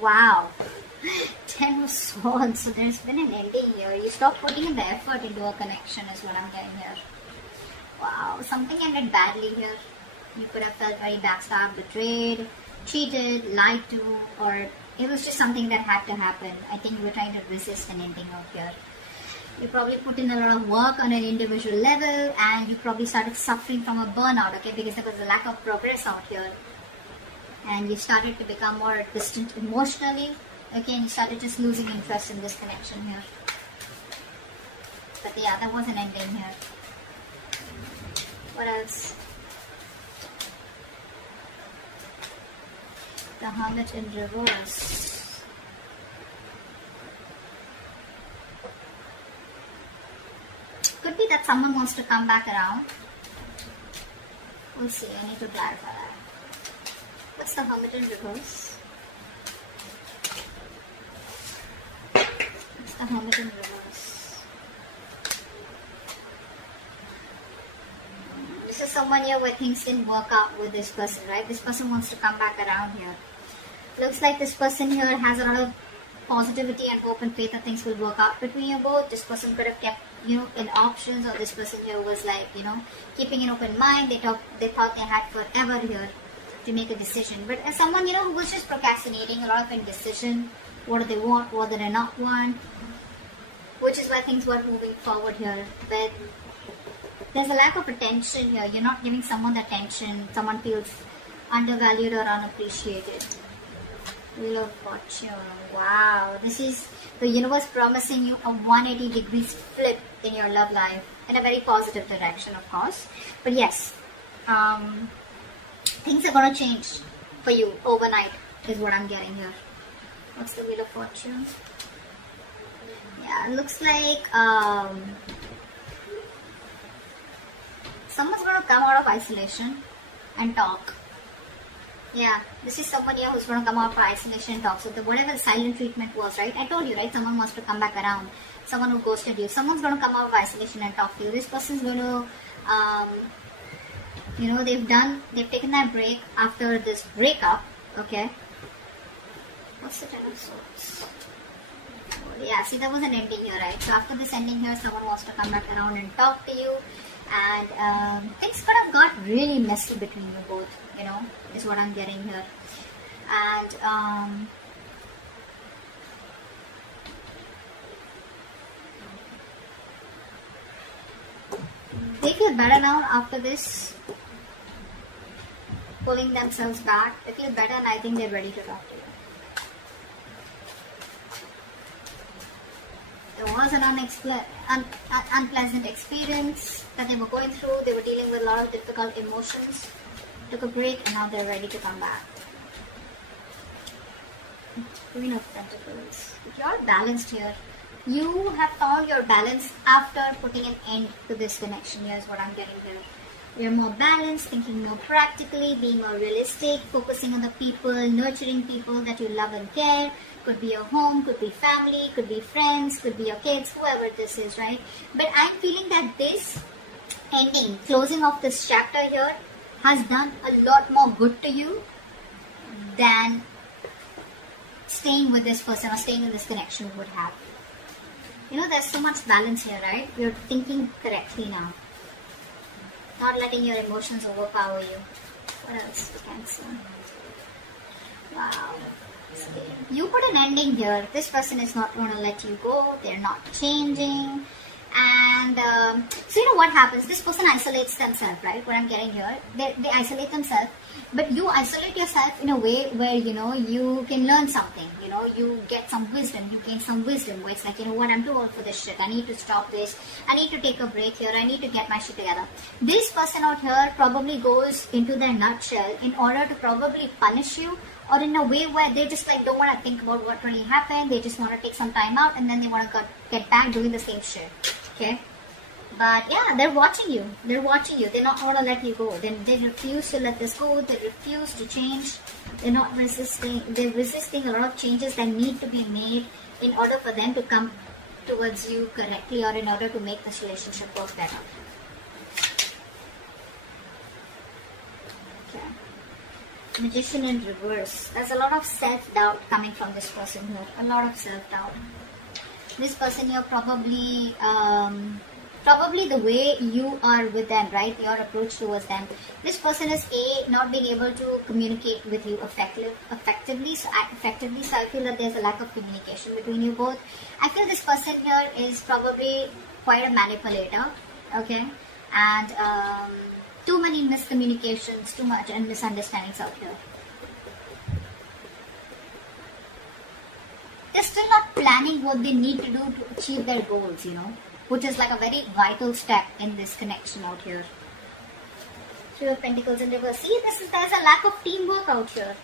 Wow. 10 of swords. So there's been an ending here. You stop putting in the effort into a connection is what I'm getting here. Wow. Something ended badly here. You could have felt very backstabbed, betrayed, cheated, lied to, or it was just something that had to happen. I think you were trying to resist an ending out here. You probably put in a lot of work on an individual level and you probably started suffering from a burnout, okay, because there was a lack of progress out here. And you started to become more distant emotionally, okay, and you started just losing interest in this connection here. But yeah, there was an ending here. What else? The Hermit in reverse. Could be that someone wants to come back around. We'll see. I need to clarify that. What's the Hermit in reverse? What's the Hermit in reverse? This is someone here where things didn't work out with this person, right? This person wants to come back around here. Looks like this person here has a lot of positivity and hope and faith that things will work out between you both. This person could have kept, in options, or this person here was like, keeping an open mind. They thought they had forever here to make a decision. But as someone, who was just procrastinating, a lot of indecision, what do they want, what do they not want, which is why things were moving forward here. But there's a lack of attention here. You're not giving someone the attention. Someone feels undervalued or unappreciated. Wheel of Fortune. Wow. This is the universe promising you a 180 degrees flip in your love life. In a very positive direction, of course. But yes, things are going to change for you overnight is what I'm getting here. What's the Wheel of Fortune? Yeah, it looks like someone's going to come out of isolation and talk. Yeah, this is someone here who's going to come out of isolation and talk. So whatever the silent treatment was, right? I told you, right? Someone wants to come back around. Someone who ghosted you. Someone's going to come out of isolation and talk to you. This person's going to, they've taken that break after this breakup. Okay. What's the Ten of Swords? Oh, yeah, see, there was an ending here, right? So after this ending here, someone wants to come back around and talk to you. And things could have got really messy between you both, is what I'm getting here. And they feel better now after this, pulling themselves back. They feel better and I think they're ready to talk to you. There was an unpleasant experience that they were going through. They were dealing with a lot of difficult emotions. Took a break and now they're ready to come back. Queen of Pentacles. You're balanced here. You have found your balance after putting an end to this connection. Here's what I'm getting here. You're more balanced, thinking more practically, being more realistic, focusing on the people, nurturing people that you love and care. Could be your home, could be family, could be friends, could be your kids, whoever this is, right? But I'm feeling that this ending, closing off this chapter here, has done a lot more good to you than staying with this person or staying in this connection would have. There's so much balance here, right? You're thinking correctly now. Not letting your emotions overpower you. What else? Cancer. Wow. You put an ending here. This person is not going to let you go. They're not changing. And so what happens? This person isolates themselves, right? What I'm getting here. They isolate themselves. But you isolate yourself in a way where, you can learn something. You get some wisdom. You gain some wisdom where it's like, what, I'm too old for this shit. I need to stop this. I need to take a break here. I need to get my shit together. This person out here probably goes into their nutshell in order to probably punish you, or in a way where they just don't want to think about what really happened. They just want to take some time out and then they want to get back doing the same shit. Okay? But yeah, they're watching you. They're watching you. They're not going to let you go. They refuse to let this go. They refuse to change. They're not resisting. They're resisting a lot of changes that need to be made in order for them to come towards you correctly, or in order to make this relationship work better. Okay. Magician in reverse. There's a lot of self-doubt coming from this person here. A lot of self-doubt. This person here probably the way you are with them, right? Your approach towards them. This person is not being able to communicate with you effectively. So I feel that there's a lack of communication between you both. I feel this person here is probably quite a manipulator, okay? And too many miscommunications, too much and misunderstandings out here. They're still not planning what they need to do to achieve their goals, which is like a very vital step in this connection out here. Three of Pentacles in reverse. See, there's a lack of teamwork out here.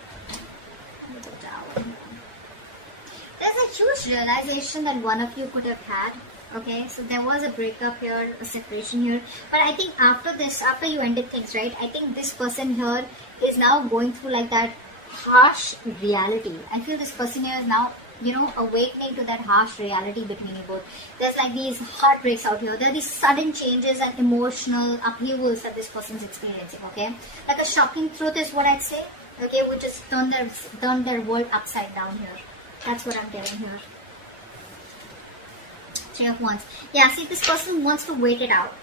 There's a huge realization that one of you could have had. Okay, so there was a breakup here, a separation here. But I think after this, after you ended things, right, I think this person here is now going through like that harsh reality. I feel this person here is now, awakening to that harsh reality between you both. There's like these heartbreaks out here. There are these sudden changes and emotional upheavals that this person's experiencing, okay? Like a shocking truth is what I'd say, okay, which has turned their world upside down here. That's what I'm getting here. Three of Wands. Yeah, see, this person wants to wait it out.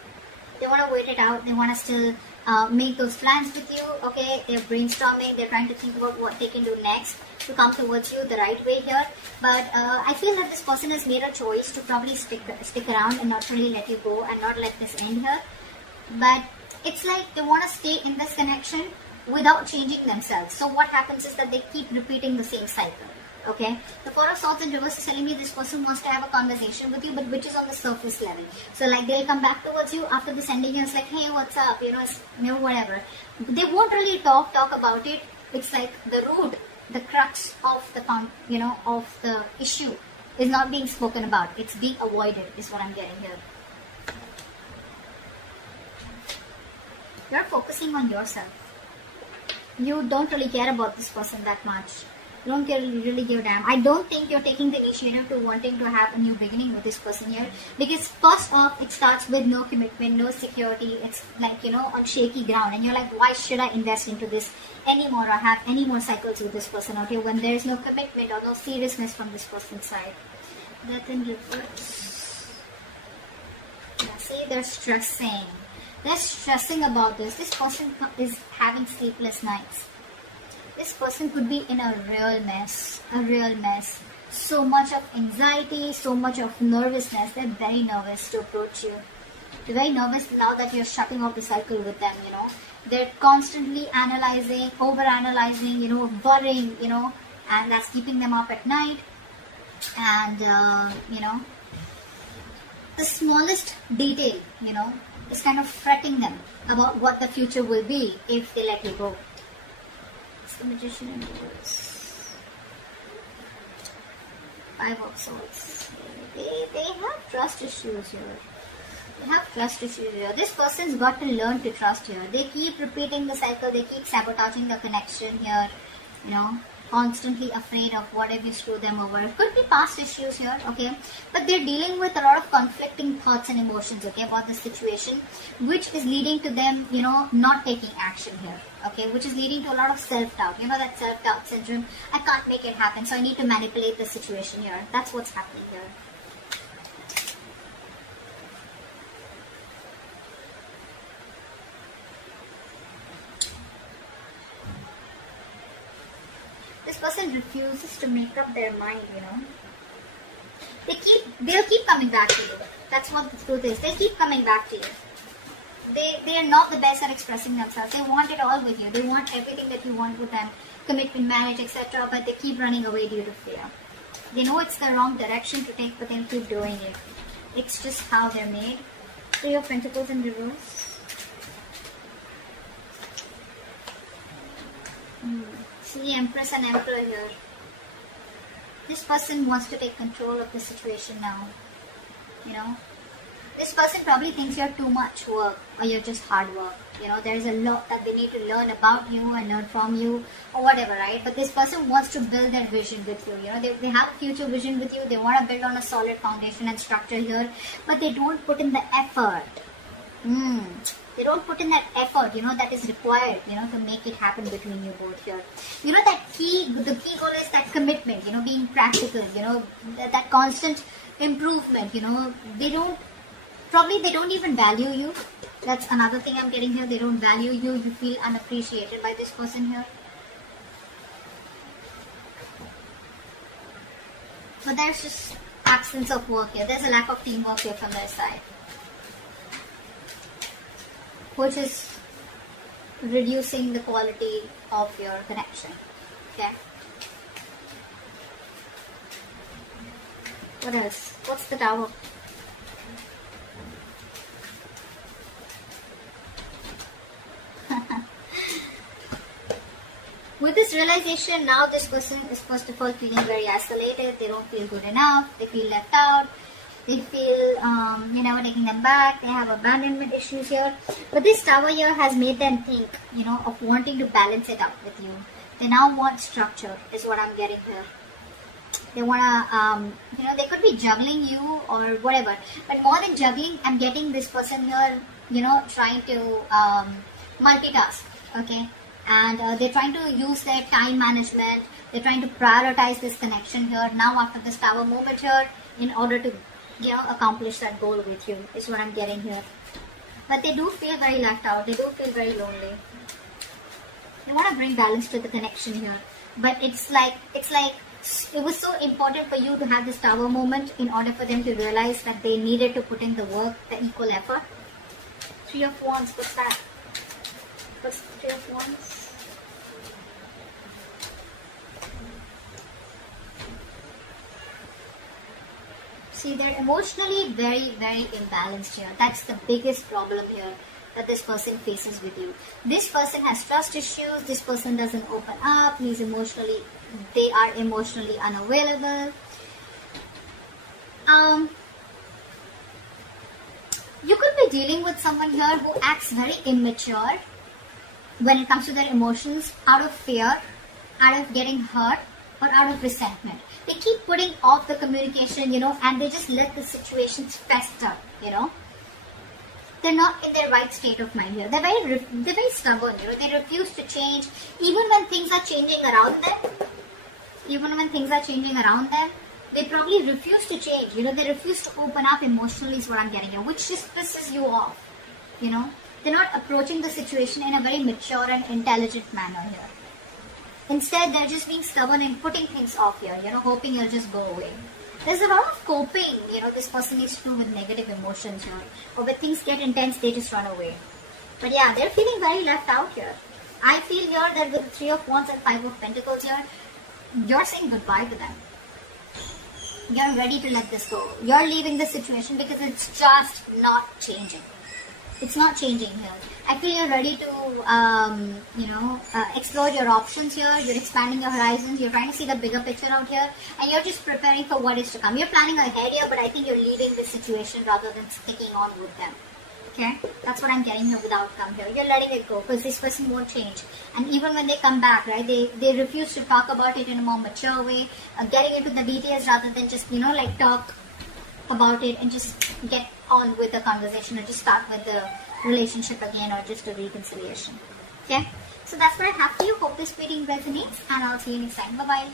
They want to wait it out. They want to still make those plans with you, okay? They're brainstorming. They're trying to think about what they can do next to come towards you the right way here. But I feel that this person has made a choice to probably stick around and not really let you go and not let this end here. But it's like they want to stay in this connection without changing themselves. So what happens is that they keep repeating the same cycle. Okay, the Four of Swords in reverse is telling me this person wants to have a conversation with you, but which is on the surface level. So like they'll come back towards you after this ending and it's like, hey, what's up? Whatever. They won't really talk about it. It's like the root, the crux of the of the issue is not being spoken about. It's being avoided is what I'm getting here. You're focusing on yourself. You don't really care about this person that much. You don't really give a damn. I don't think you're taking the initiative to wanting to have a new beginning with this person here. Because first off, it starts with no commitment, no security. It's like, on shaky ground. And you're like, why should I invest into this anymore or have any more cycles with this person out here when there's no commitment or no seriousness from this person's side? Death in reverse. Yeah, see, they're stressing. They're stressing about this. This person is having sleepless nights. This person could be in a real mess. So much of anxiety, so much of nervousness. They're very nervous to approach you. They're very nervous now that you're shutting off the cycle with them, They're constantly analyzing, overanalyzing, worrying, and that's keeping them up at night. And, the smallest detail, is kind of fretting them about what the future will be if they let you go. The Magician in reverse. Five of Swords. They have trust issues here. This person's got to learn to trust here. They keep repeating the cycle. They keep sabotaging the connection here. Constantly afraid of what if you screw them over. It could be past issues here, okay? But they're dealing with a lot of conflicting thoughts and emotions, okay, about the situation, which is leading to them, not taking action here, okay? Which is leading to a lot of self-doubt. That self-doubt syndrome. I can't make it happen, so I need to manipulate the situation here. That's what's happening here. This person refuses to make up their mind, They'll keep coming back to you. That's what the truth is. They keep coming back to you. They are not the best at expressing themselves. They want it all with you. They want everything that you want with them. Commitment, marriage, etc. But they keep running away due to fear. They know it's the wrong direction to take, but they'll keep doing it. It's just how they're made. Three of Pentacles in reverse. See, Empress and Emperor here. This person wants to take control of the situation now. This person probably thinks you're too much work or you're just hard work. There's a lot that they need to learn about you and learn from you or whatever, right? But this person wants to build their vision with you. They have a future vision with you. They want to build on a solid foundation and structure here, but they don't put in the effort. They don't put in that effort, that is required, to make it happen between you both here. The key goal is that commitment, being practical, that constant improvement, they don't even value you. That's another thing I'm getting here. They don't value you. You feel unappreciated by this person here. But there's just absence of work here. There's a lack of teamwork here from their side, which is reducing the quality of your connection. Okay. What else? What's the Tower? With this realization, now this person is first of all feeling very isolated. They don't feel good enough. They feel left out. They feel you're never taking them back. They have abandonment issues here. But this Tower here has made them think, of wanting to balance it up with you. They now want structure, is what I'm getting here. They want to, they could be juggling you or whatever. But more than juggling, I'm getting this person here, trying to multitask, okay? And they're trying to use their time management. They're trying to prioritize this connection here now after this Tower moment here in order to, accomplish that goal with you, is what I'm getting here. But they do feel very left out. They do feel very lonely. They want to bring balance to the connection here. But it's like it was so important for you to have this Tower moment in order for them to realize that they needed to put in the work, the equal effort. 3 of Wands, what's that? What's the 3 of Wands? See, they're emotionally very, very imbalanced here. That's the biggest problem here that this person faces with you. This person has trust issues. This person doesn't open up. They are emotionally unavailable. You could be dealing with someone here who acts very immature when it comes to their emotions, out of fear, out of getting hurt, or out of resentment. They keep putting off the communication, and they just let the situations fester, They're not in their right state of mind here. They're very stubborn, They refuse to change, even when things are changing around them. They probably refuse to change. They refuse to open up emotionally, is what I'm getting here, which just pisses you off. They're not approaching the situation in a very mature and intelligent manner here. Instead, they're just being stubborn and putting things off here, hoping you'll just go away. There's a lot of coping, this person needs to do with negative emotions here. Or when things get intense, they just run away. But yeah, they're feeling very left out here. I feel here that with 3 of Wands and 5 of Pentacles here, you're saying goodbye to them. You're ready to let this go. You're leaving the situation because it's just not changing. It's not changing here. I feel you're ready to, explore your options here. You're expanding your horizons. You're trying to see the bigger picture out here. And you're just preparing for what is to come. You're planning ahead here, but I think you're leaving this situation rather than sticking on with them. Okay? That's what I'm getting here with outcome here. You're letting it go because this person won't change. And even when they come back, right, they refuse to talk about it in a more mature way. Getting into the details rather than just, talk about it and just get on with the conversation or just start with the relationship again or just a reconciliation. Okay? So that's what I have for you. Hope this reading resonates and I'll see you next time. Bye-bye.